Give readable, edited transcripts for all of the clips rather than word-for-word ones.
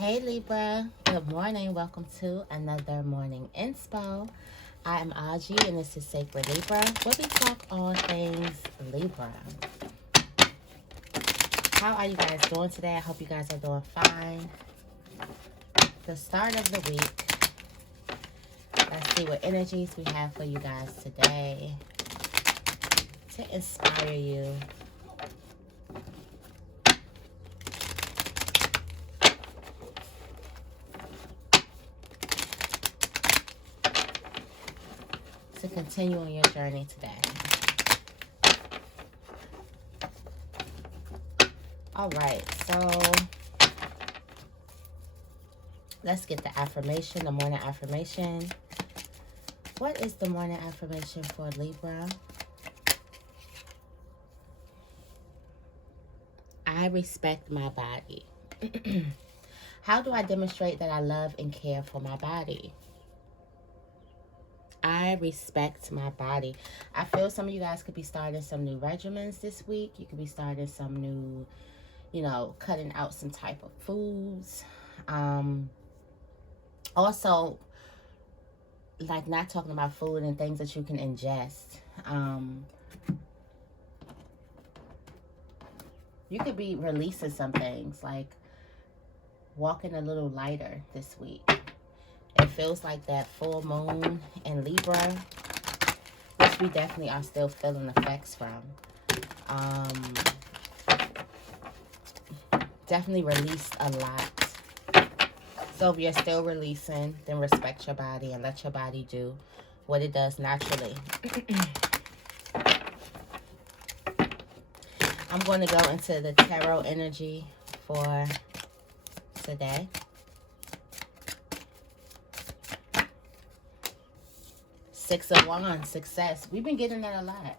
Hey Libra, good morning. Welcome to another morning inspo. I am Auji and this is Sacred Libra, where we talk all things Libra. How are you guys doing today? I hope you guys are doing fine. The start of the week. Let's see what energies we have for you guys today to inspire you. To continue on your journey today. All right, so let's get the affirmation, the morning affirmation. What is the morning affirmation for Libra? I respect my body. How do I demonstrate that I love and care for my body? I respect my body. I feel some of you guys could be starting some new regimens this week. You could be starting some new, cutting out some type of foods. Also, like not talking about food and things that you can ingest. You could be releasing some things, like walking a little lighter this week. It feels like that full moon in Libra, which we definitely are still feeling effects from. Definitely released a lot. So if you're still releasing, then respect your body and let your body do what it does naturally. I'm going to go into the tarot energy for today. Six of Wands, success. We've been getting that a lot.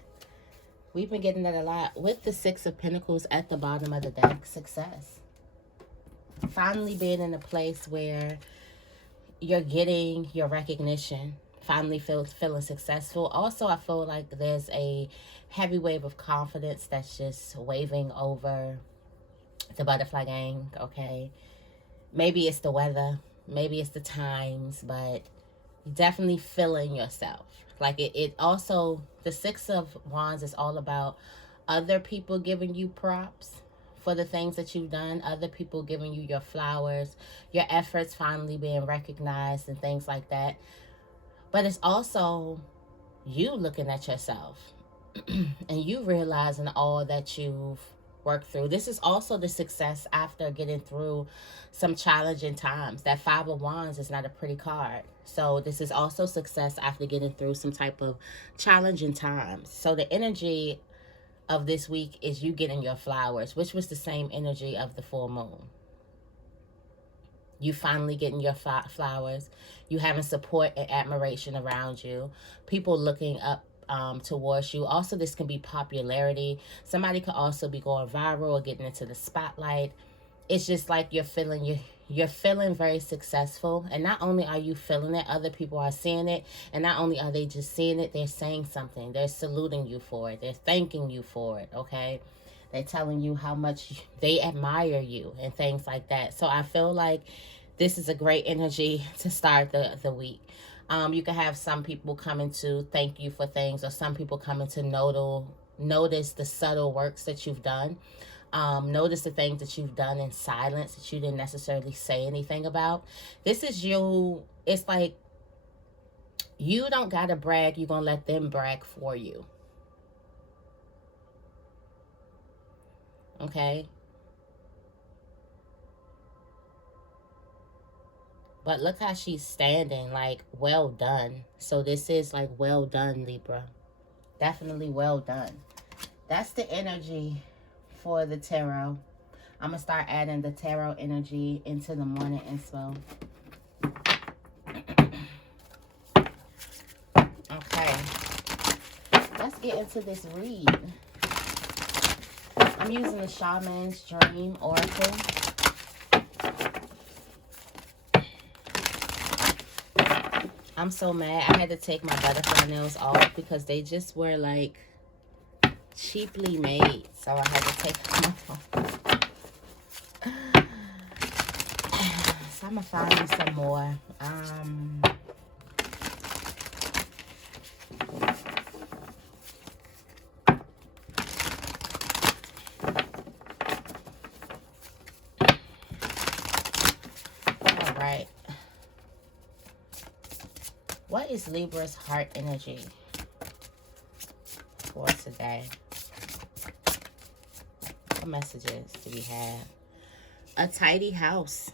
With the Six of Pentacles at the bottom of the deck, success. Finally being in a place where you're getting your recognition. Finally feeling successful. Also, I feel like there's a heavy wave of confidence that's just waving over the butterfly gang, okay? Maybe it's the weather. Maybe it's the times, but definitely feeling yourself. Like it also, the Six of Wands is all about other people giving you props for the things that you've done, other people giving you your flowers, your efforts finally being recognized and things like that. But it's also you looking at yourself and you realizing all that you've work through. This is also the success after getting through some challenging times. That Five of Wands is not a pretty card. So this is also success after getting through some type of challenging times. So the energy of this week is you getting your flowers, which was the same energy of the full moon. You finally getting your flowers. You having support and admiration around you. People looking up towards you. Also, this can be popularity. Somebody could also be going viral or getting into the spotlight. It's just like you're feeling very successful, and not only are you feeling it, other people are seeing it, and not only are they just seeing it, they're saying something. They're saluting you for it. They're thanking you for it, okay? They're telling you how much they admire you and things like that. So I feel like this is a great energy to start the week. You can have some people coming to thank you for things, or some people coming to notice the subtle works that you've done. Notice the things that you've done in silence that you didn't necessarily say anything about. This is you. It's like you don't got to brag. You're going to let them brag for you. Okay? But look how she's standing, like, well done. So this is like, well done, Libra. Definitely well done. That's the energy for the tarot. I'm going to start adding the tarot energy into the morning inspo. Okay. Let's get into this read. I'm using the Shaman's Dream Oracle. I'm so mad. I had to take my butterfly nails off because they just were like cheaply made. So I had to take them off. I'm gonna find you some more. All right. What is Libra's heart energy for today? What messages do we have? A tidy house.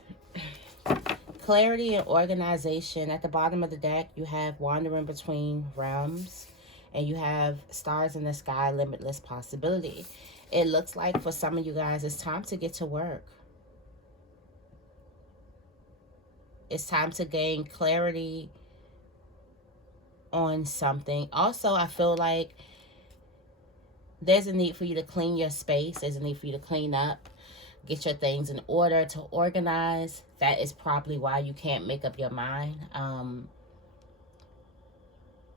Clarity and organization. At the bottom of the deck, you have wandering between realms. And you have stars in the sky, limitless possibility. It looks like for some of you guys, it's time to get to work. It's time to gain clarity on something. Also, I feel like there's a need for you to clean your space. There's a need for you to clean up, get your things in order, to organize. That is probably why you can't make up your mind.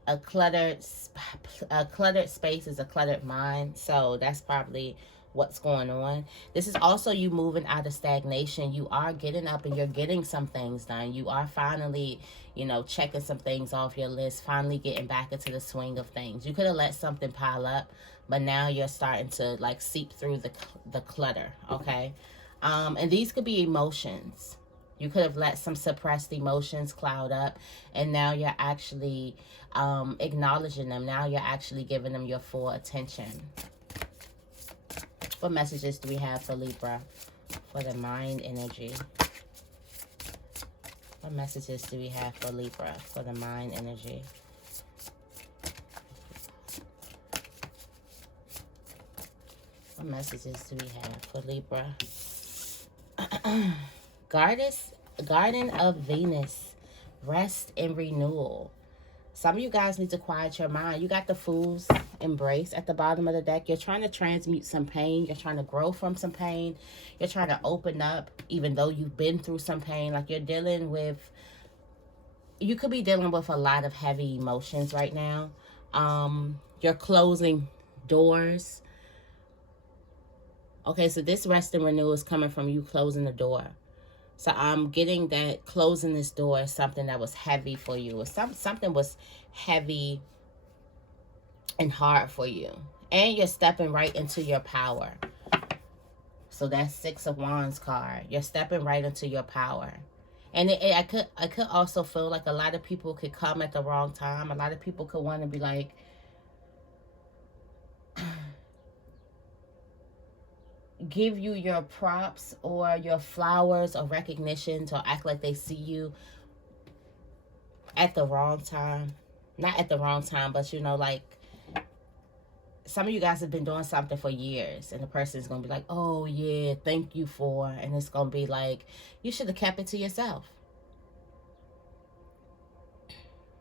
A cluttered space is a cluttered mind. So that's probably what's going on. This is also you moving out of stagnation. You are getting up and you're getting some things done. You are finally, you know, checking some things off your list, finally getting back into the swing of things. You could have let something pile up, but now you're starting to like seep through the clutter, okay? And these could be emotions. You could have let some suppressed emotions cloud up, and now you're actually acknowledging them. Now you're actually giving them your full attention. What messages do we have for Libra for the mind energy? What messages do we have for Libra for the mind energy? What messages do we have for Libra? Garden of Venus, rest and renewal. Some of you guys need to quiet your mind. You got the Fool's Embrace at the bottom of the deck. You're trying to transmute some pain. You're trying to grow from some pain. You're trying to open up even though you've been through some pain. Like you're dealing with, you could be dealing with a lot of heavy emotions right now. You're closing doors. Okay, so this rest and renewal is coming from you closing the door. So I'm getting that closing this door is something that was heavy for you. Or something was heavy and hard for you. And you're stepping right into your power. So that's Six of Wands card. You're stepping right into your power. And I could also feel like a lot of people could come at the wrong time. A lot of people could want to be like, give you your props or your flowers or recognitions or act like they see you at the wrong time. Not at the wrong time, but you know, like some of you guys have been doing something for years and the person's gonna be like, oh yeah, thank you for, and it's gonna be like, you should have kept it to yourself.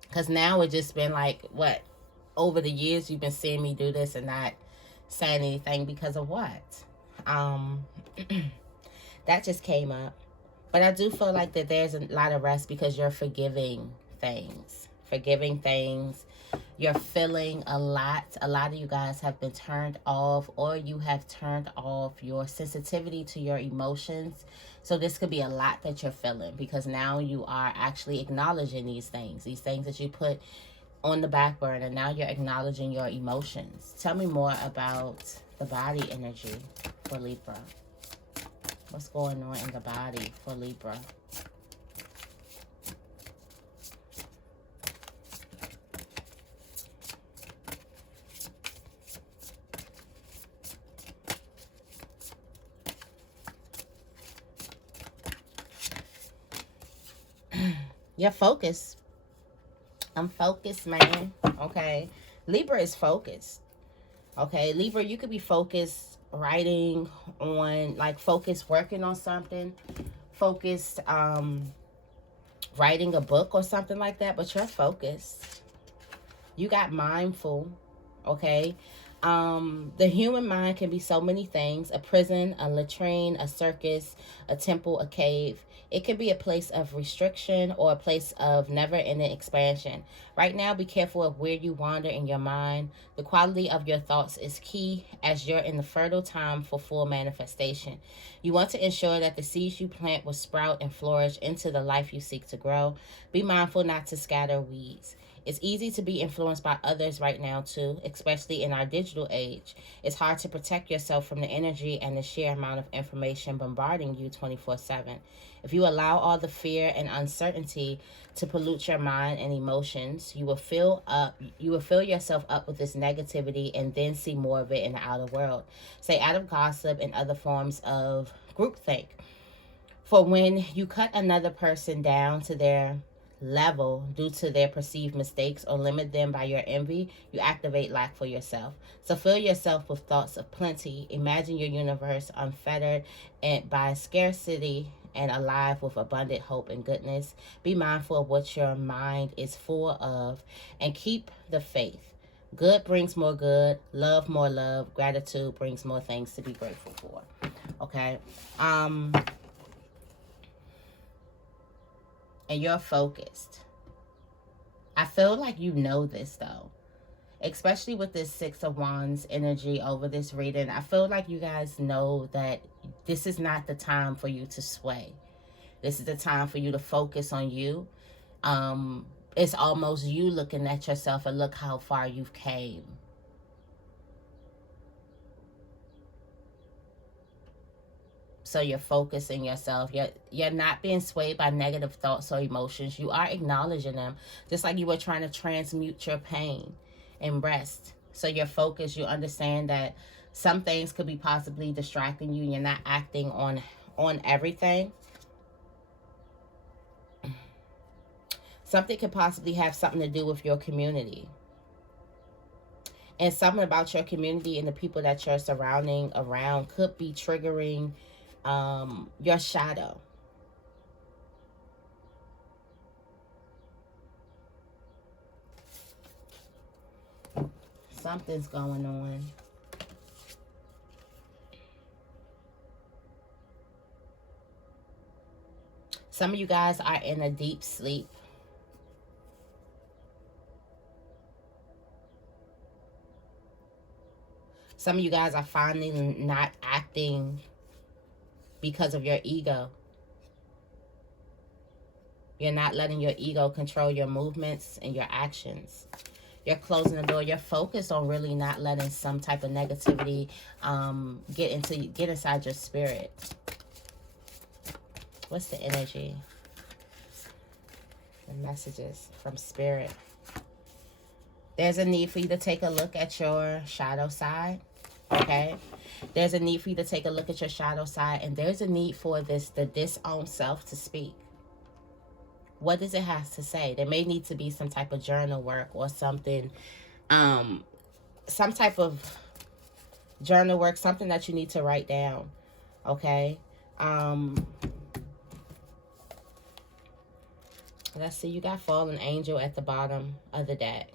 Because now it's just been like, what, over the years you've been seeing me do this and not saying anything because of what? That just came up. But I do feel like that there's a lot of rest because you're forgiving things. You're feeling a lot. A lot of you guys have been turned off, or you have turned off your sensitivity to your emotions. So this could be a lot that you're feeling because now you are actually acknowledging these things that you put on the back burner. Now you're acknowledging your emotions. Tell me more about the body energy for Libra. What's going on in the body for Libra? You're focused. I'm focused, man. Okay. Libra is focused. Okay. Libra, you could be focused writing on, like, focused working on something. Focused writing a book or something like that. But you're focused. You got mindful. Okay. The human mind can be so many things: a prison, a latrine, a circus, a temple, a cave. It can be a place of restriction or a place of never ending expansion. Right now, be careful of where you wander in your mind. The quality of your thoughts is key as you're in the fertile time for full manifestation. You want to ensure that the seeds you plant will sprout and flourish into the life you seek to grow. Be mindful not to scatter weeds. It's easy to be influenced by others right now, too, especially in our digital age. It's hard to protect yourself from the energy and the sheer amount of information bombarding you 24/7. If you allow all the fear and uncertainty to pollute your mind and emotions, you will fill yourself up with this negativity and then see more of it in the outer world. Stay out of gossip and other forms of groupthink. For when you cut another person down to their level due to their perceived mistakes or limit them by your envy, you activate lack for yourself. So fill yourself with thoughts of plenty. Imagine your universe unfettered and by scarcity and alive with abundant hope and goodness. Be mindful of what your mind is full of and keep the faith. Good brings more good, love more love, gratitude brings more things to be grateful for. Okay? And you're focused. I feel like you know this though, especially with this Six of Wands energy over this reading. I feel like you guys know that this is not the time for you to sway. This is the time for you to focus on you. It's almost you looking at yourself and look how far you've came. So you're focusing yourself. You're not being swayed by negative thoughts or emotions. You are acknowledging them, just like you were trying to transmute your pain and rest. So you're focused. You understand that some things could be possibly distracting you. You're not acting on everything. Something could possibly have something to do with your community. And something about your community and the people that you're surrounding around could be triggering your shadow. Something's going on. Some of you guys are in a deep sleep. Some of you guys are finally not acting because of your ego. You're not letting your ego control your movements and your actions. You're closing the door. You're focused on really not letting some type of negativity get inside your spirit. What's the energy? The messages from spirit. There's a need for you to take a look at your shadow side. Okay? There's a need for you to take a look at your shadow side, and there's a need for the disowned self to speak. What does it have to say? There may need to be some type of journal work or something, some type of journal work, something that you need to write down. Okay? Let's see, you got Fallen Angel at the bottom of the deck.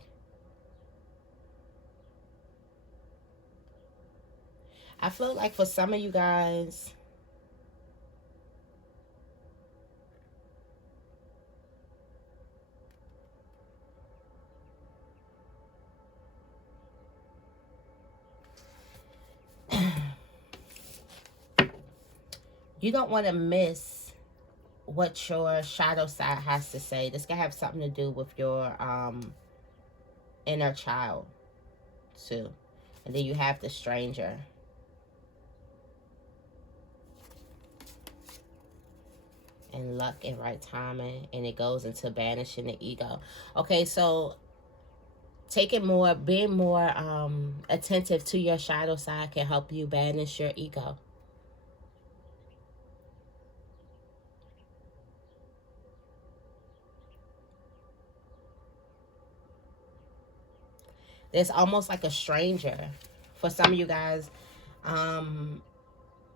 I feel like for some of you guys, you don't want to miss what your shadow side has to say. This can have something to do with your inner child too. And then you have the Stranger. And luck and right timing, and it goes into banishing the ego. Okay, so being more attentive to your shadow side can help you banish your ego. There's almost like a stranger for some of you guys.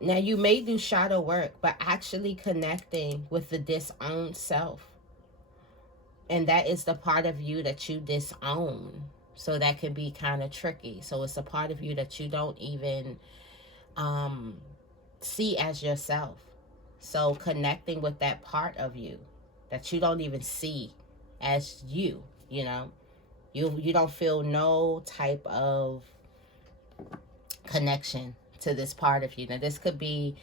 Now, you may do shadow work, but actually connecting with the disowned self. And that is the part of you that you disown. So that could be kind of tricky. So it's a part of you that you don't even see as yourself. So connecting with that part of you that you don't even see as you, you know, you don't feel no type of connection to this part of you. Now this could be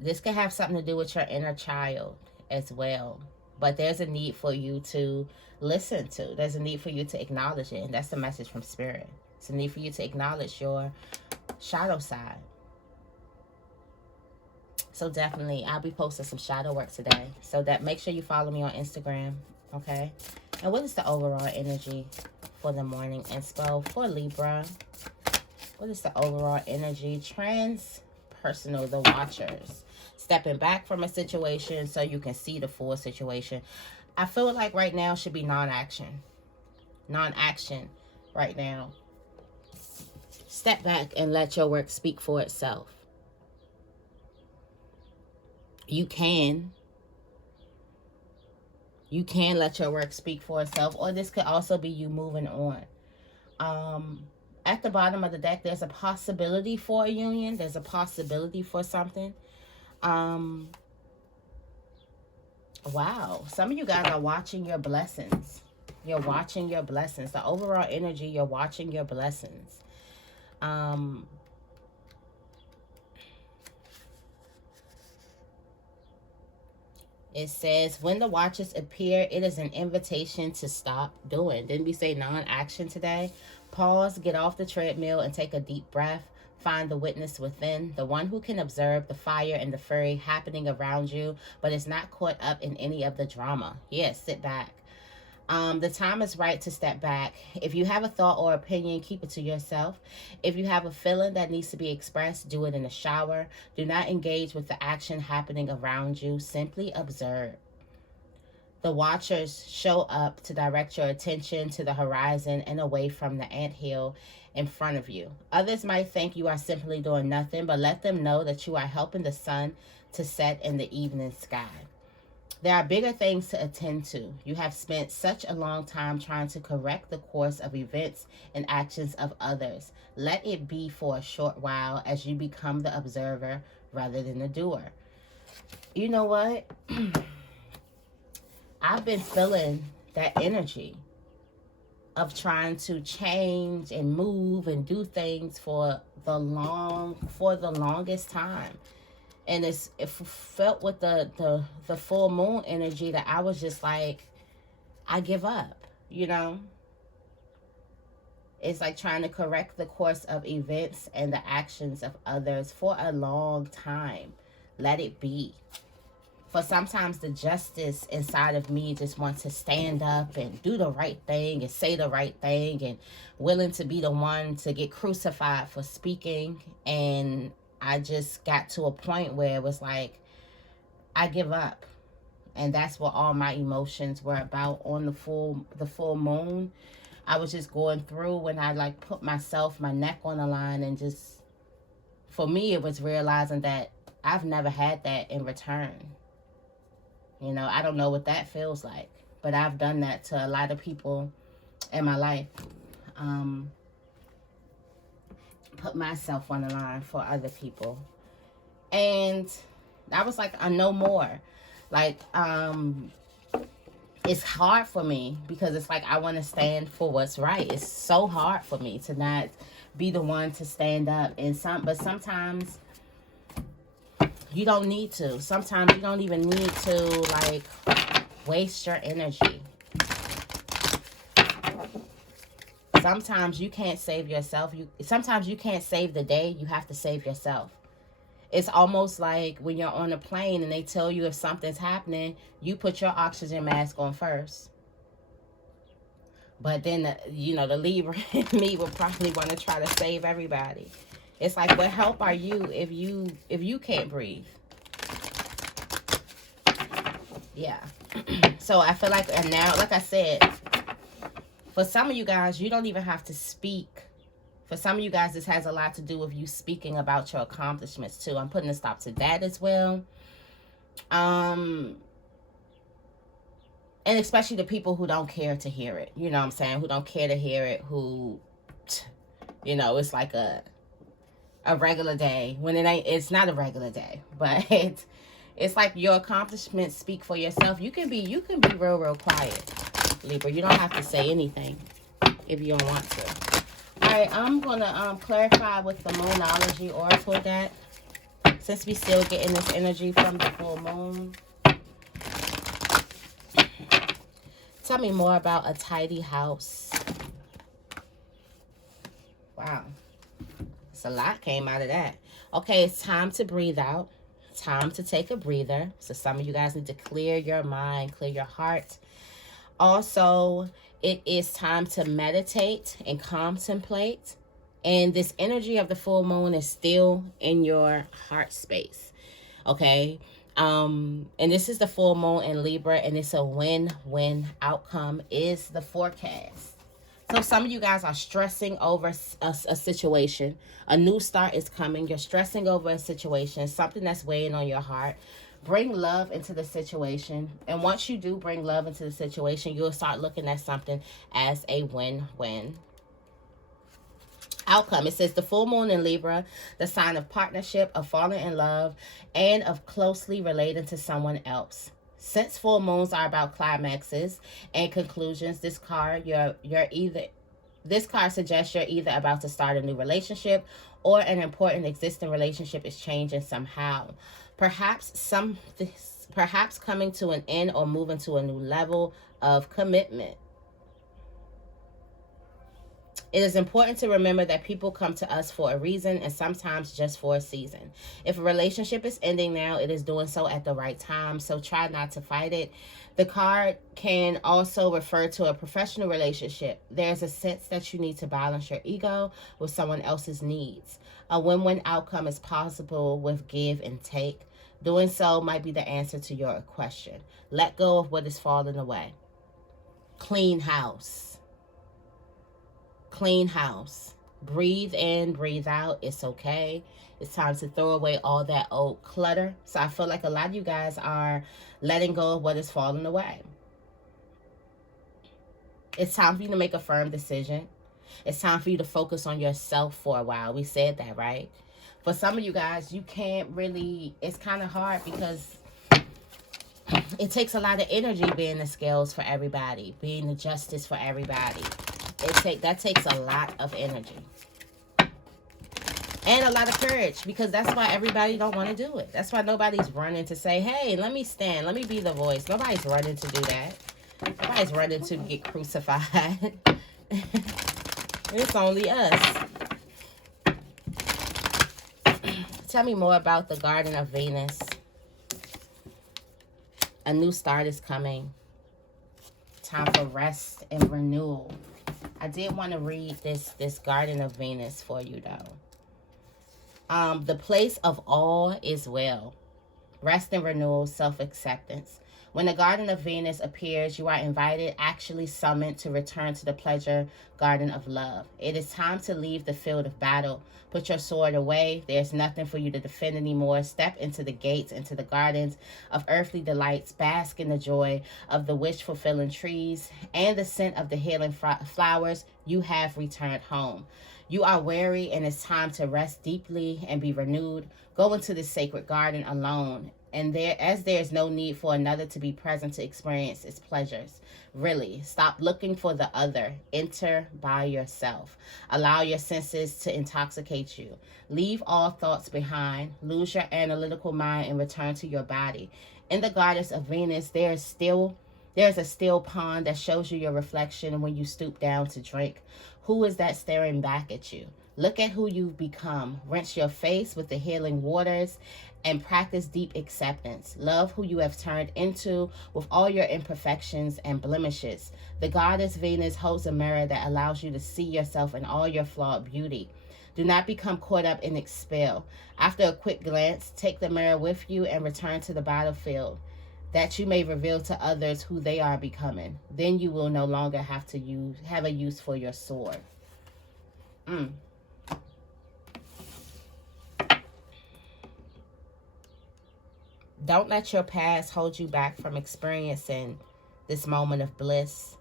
this could have something to do with your inner child as well. But there's a need for you to listen to. There's a need for you to acknowledge it. And that's the message from Spirit. It's a need for you to acknowledge your shadow side. So definitely, I'll be posting some shadow work today. So that make sure you follow me on Instagram, okay? And what is the overall energy for the morning inspo for Libra? What is the overall energy? Transpersonal, the Watchers. Stepping back from a situation so you can see the full situation. I feel like right now should be non-action. Non-action right now. Step back and let your work speak for itself. You can let your work speak for itself, or this could also be you moving on. At the bottom of the deck, there's a possibility for a union. There's a possibility for something. Wow. Some of you guys are watching your blessings. You're watching your blessings. The overall energy, you're watching your blessings. It says, when the Watchers appear, it is an invitation to stop doing. Didn't we say non-action today? Pause, get off the treadmill, and take a deep breath. Find the witness within, the one who can observe the fire and the fury happening around you, but is not caught up in any of the drama. Yes, sit back. The time is right to step back. If you have a thought or opinion, keep it to yourself. If you have a feeling that needs to be expressed, do it in the shower. Do not engage with the action happening around you. Simply observe. The Watchers show up to direct your attention to the horizon and away from the anthill in front of you. Others might think you are simply doing nothing, but let them know that you are helping the sun to set in the evening sky. There are bigger things to attend to. You have spent such a long time trying to correct the course of events and actions of others. Let it be for a short while as you become the observer rather than the doer. You know what? I've been feeling that energy of trying to change and move and do things for the longest time. And it felt with the full moon energy that I was just like, I give up, you know? It's like trying to correct the course of events and the actions of others for a long time. Let it be. For sometimes the justice inside of me just wants to stand up and do the right thing and say the right thing and willing to be the one to get crucified for speaking. And I just got to a point where it was like, I give up. And that's what all my emotions were about on the full moon. I was just going through when I like put my neck on the line, and just, for me, it was realizing that I've never had that in return. You know, I don't know what that feels like, but I've done that to a lot of people in my life. Put myself on the line for other people. And I was like, no more. Like, it's hard for me because it's like I want to stand for what's right. It's so hard for me to not be the one to stand up. But sometimes you don't need to. Sometimes you don't even need to, like, waste your energy. Sometimes you can't save yourself. Sometimes you can't save the day. You have to save yourself. It's almost like when you're on a plane and they tell you if something's happening, you put your oxygen mask on first. But then, the Libra in me will probably want to try to save everybody. It's like, what help are you if you can't breathe? Yeah. So I feel like, and now, like I said, for some of you guys, you don't even have to speak. For some of you guys, this has a lot to do with you speaking about your accomplishments too. I'm putting a stop to that as well. And especially the people who don't care to hear it. You know what I'm saying? Who don't care to hear it, who, you know, it's like a regular day when it ain't. It's not a regular day, but it's like your accomplishments speak for yourself. You can be real quiet, Libra. You don't have to say anything if you don't want to. All right, I'm gonna clarify with the Moonology Oracle deck, since we still getting this energy from the full moon. Tell me more about a tidy house. Wow. It's a lot came out of that. Okay, it's time to breathe out. Time to take a breather. So some of you guys need to clear your mind, clear your heart. Also, it is time to meditate and contemplate. And this energy of the full moon is still in your heart space. Okay? And this is the full moon in Libra, and it's a win-win outcome is the forecast. So some of you guys are stressing over a situation. A new start is coming. You're stressing over a situation, something that's weighing on your heart. Bring love into the situation. And once you do bring love into the situation, you'll start looking at something as a win-win outcome. It says the full moon in Libra, the sign of partnership, of falling in love, and of closely relating to someone else. Since full moons are about climaxes and conclusions, this card suggests you're either about to start a new relationship or an important existing relationship is changing somehow. Perhaps coming to an end or moving to a new level of commitment. It is important to remember that people come to us for a reason and sometimes just for a season. If a relationship is ending now, it is doing so at the right time, so try not to fight it. The card can also refer to a professional relationship. There's a sense that you need to balance your ego with someone else's needs. A win-win outcome is possible with give and take. Doing so might be the answer to your question. Let go of what is falling away. Clean house. Clean house. Breathe in, breathe out. It's okay. It's time to throw away all that old clutter. So I feel like a lot of you guys are letting go of what is falling away. It's time for you to make a firm decision. It's time for you to focus on yourself for a while. We said that, right? For some of you guys, you can't really, it's kind of hard because it takes a lot of energy being the scales for everybody, being the justice for everybody. That takes a lot of energy and a lot of courage, because that's why everybody don't want to do it. That's why nobody's running to say, hey, let me stand, let me be the voice. Nobody's running to do that. Nobody's running to get crucified. It's only us. Tell me more about the Garden of Venus. A new start is coming. Time for rest and renewal. I did want to read this Garden of Venus for you, though. The place of all is well. Rest and renewal, self-acceptance. When the Garden of Venus appears, you are invited, actually summoned, to return to the pleasure garden of love. It is time to leave the field of battle. Put your sword away. There's nothing for you to defend anymore. Step into the gates, into the gardens of earthly delights. Bask in the joy of the wish-fulfilling trees and the scent of the healing flowers. You have returned home. You are weary, and it's time to rest deeply and be renewed. Go into this sacred garden alone. And there's no need for another to be present to experience its pleasures. Really, stop looking for the other. Enter by yourself. Allow your senses to intoxicate you. Leave all thoughts behind. Lose your analytical mind and return to your body. In the Goddess of Venus, there's a still pond that shows you your reflection when you stoop down to drink. Who is that staring back at you? Look at who you've become. Rinse your face with the healing waters and practice deep acceptance. Love who you have turned into with all your imperfections and blemishes. The Goddess Venus holds a mirror that allows you to see yourself in all your flawed beauty. Do not become caught up in its spell. After a quick glance, take the mirror with you and return to the battlefield, that you may reveal to others who they are becoming. Then you will no longer have a use for your sword. Don't let your past hold you back from experiencing this moment of bliss.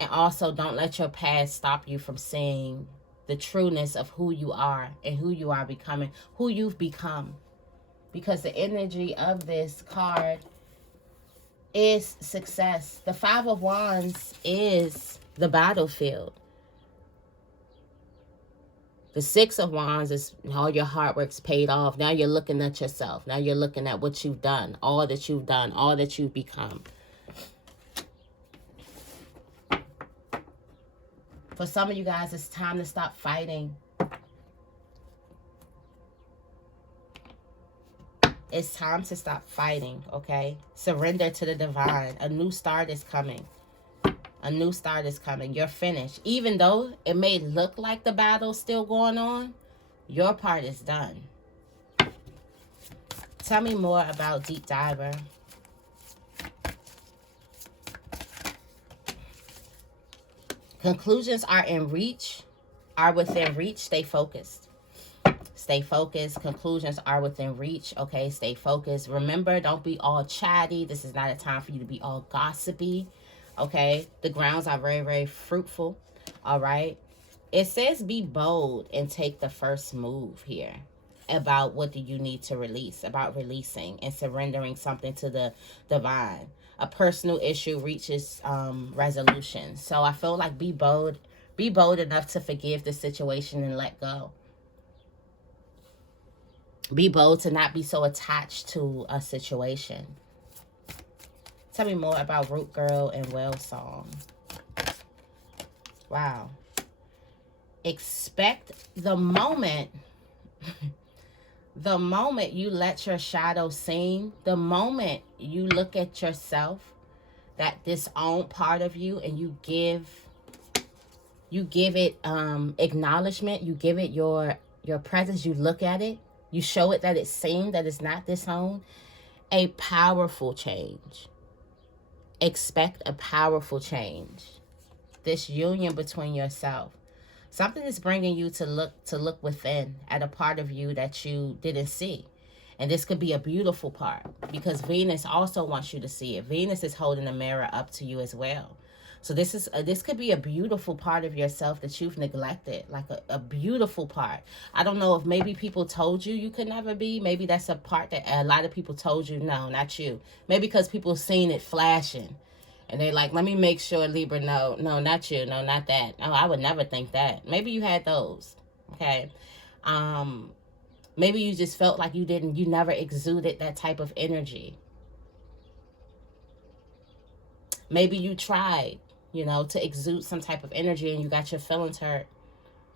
And also, don't let your past stop you from seeing the trueness of who you are and who you are becoming, who you've become. Because the energy of this card is success. The Five of Wands is the battlefield. The Six of Wands is all your hard work's paid off. Now you're looking at yourself. Now you're looking at what you've done, all that you've become. For some of you guys, it's time to stop fighting. It's time to stop fighting, okay? Surrender to the divine. A new start is coming. A new start is coming. You're finished. Even though it may look like the battle's still going on, your part is done. Tell me more about Deep Diver. Conclusions are in reach, are within reach. Stay focused. Stay focused. Conclusions are within reach. Okay, stay focused. Remember, don't be all chatty. This is not a time for you to be all gossipy. Okay, the grounds are very, very fruitful. All right. It says be bold and take the first move here about what do you need to release, about releasing and surrendering something to the divine. A personal issue reaches resolution. So I feel like be bold enough to forgive the situation and let go. Be bold to not be so attached to a situation. Tell me more about Root Girl and Well Song. Wow. Expect the moment, the moment you let your shadow sing, the moment you look at yourself, that disowned part of you, and you give it acknowledgement, you give it your presence, you look at it, you show it that it's seen, that it's not disowned. A powerful change. Expect a powerful change. This union between yourself. Something is bringing you to look within at a part of you that you didn't see. And this could be a beautiful part because Venus also wants you to see it. Venus is holding a mirror up to you as well. So this could be a beautiful part of yourself that you've neglected, like a beautiful part. I don't know if maybe people told you could never be. Maybe that's a part that a lot of people told you, no, not you. Maybe because people seen it flashing. And they're like, let me make sure, Libra, no, not you, no, not that. Oh, I would never think that. Maybe you had those, okay? Maybe you just felt like you never exuded that type of energy. Maybe you tried, to exude some type of energy and you got your feelings hurt,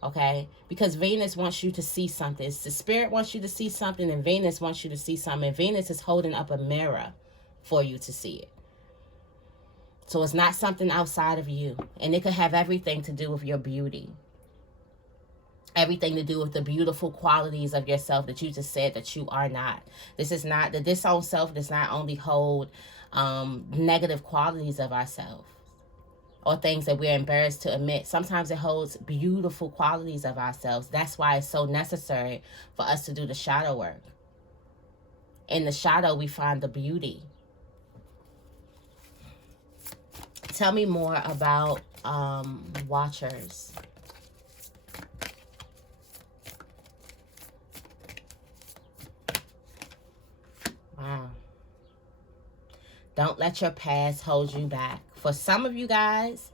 okay? Because Venus wants you to see something. The spirit wants you to see something and Venus wants you to see something. And Venus is holding up a mirror for you to see it. So it's not something outside of you. And it could have everything to do with your beauty. Everything to do with the beautiful qualities of yourself that you just said that you are not. This is not, the disowned self does not only hold negative qualities of ourselves or things that we're embarrassed to admit. Sometimes it holds beautiful qualities of ourselves. That's why it's so necessary for us to do the shadow work. In the shadow, we find the beauty. Tell me more about Watchers. Wow. Don't let your past hold you back. For some of you guys,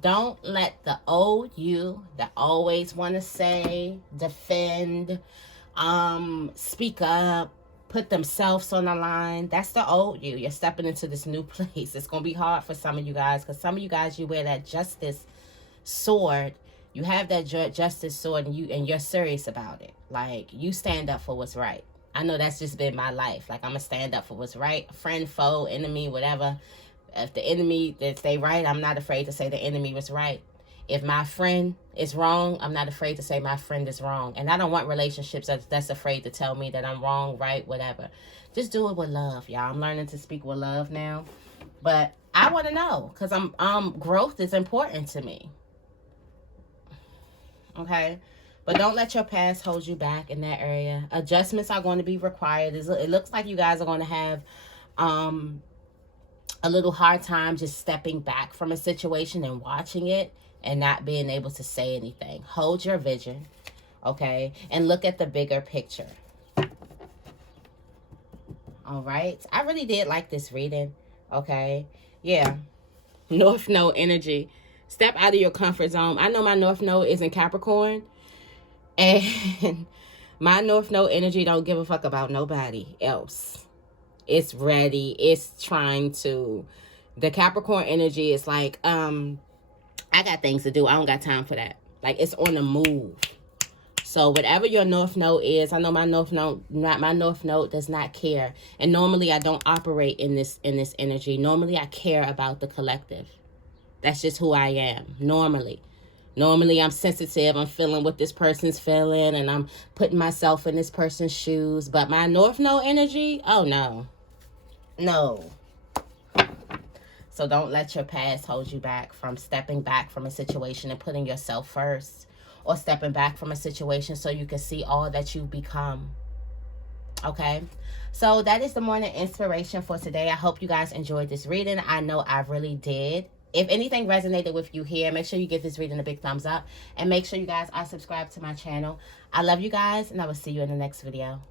don't let the old you that always want to say, defend, speak up, put themselves on the line. That's the old you. You're stepping into this new place. It's going to be hard for some of you guys because some of you guys, you wear that justice sword. You have that justice sword and you're serious about it. Like, you stand up for what's right. I know that's just been my life. Like, I'm going to stand up for what's right. Friend, foe, enemy, whatever. If the enemy, if they right, I'm not afraid to say the enemy was right. If my friend is wrong, I'm not afraid to say my friend is wrong. And I don't want relationships that's afraid to tell me that I'm wrong, right, whatever. Just do it with love, y'all. I'm learning to speak with love now. But I want to know because growth is important to me. Okay? But don't let your past hold you back in that area. Adjustments are going to be required. It looks like you guys are going to have a little hard time just stepping back from a situation and watching it and not being able to say anything. Hold your vision, okay? And look at the bigger picture. All right. I really did like this reading, okay? Yeah. North Node energy. Step out of your comfort zone. I know my North Node is in Capricorn, and my North Node energy don't give a fuck about nobody else. It's ready. It's trying to. The Capricorn energy is like, I got things to do. I don't got time for that. Like, it's on the move. So whatever your North Node is, I know my North Node does not care. And normally I don't operate in this energy. Normally I care about the collective. That's just who I am. Normally I'm sensitive. I'm feeling what this person's feeling, and I'm putting myself in this person's shoes. But my North Node energy, oh no. No. So don't let your past hold you back from stepping back from a situation and putting yourself first, or stepping back from a situation so you can see all that you've become. Okay? So that is the morning inspiration for today. I hope you guys enjoyed this reading. I know I really did. If anything resonated with you here, make sure you give this reading a big thumbs up. And make sure you guys are subscribed to my channel. I love you guys, and I will see you in the next video.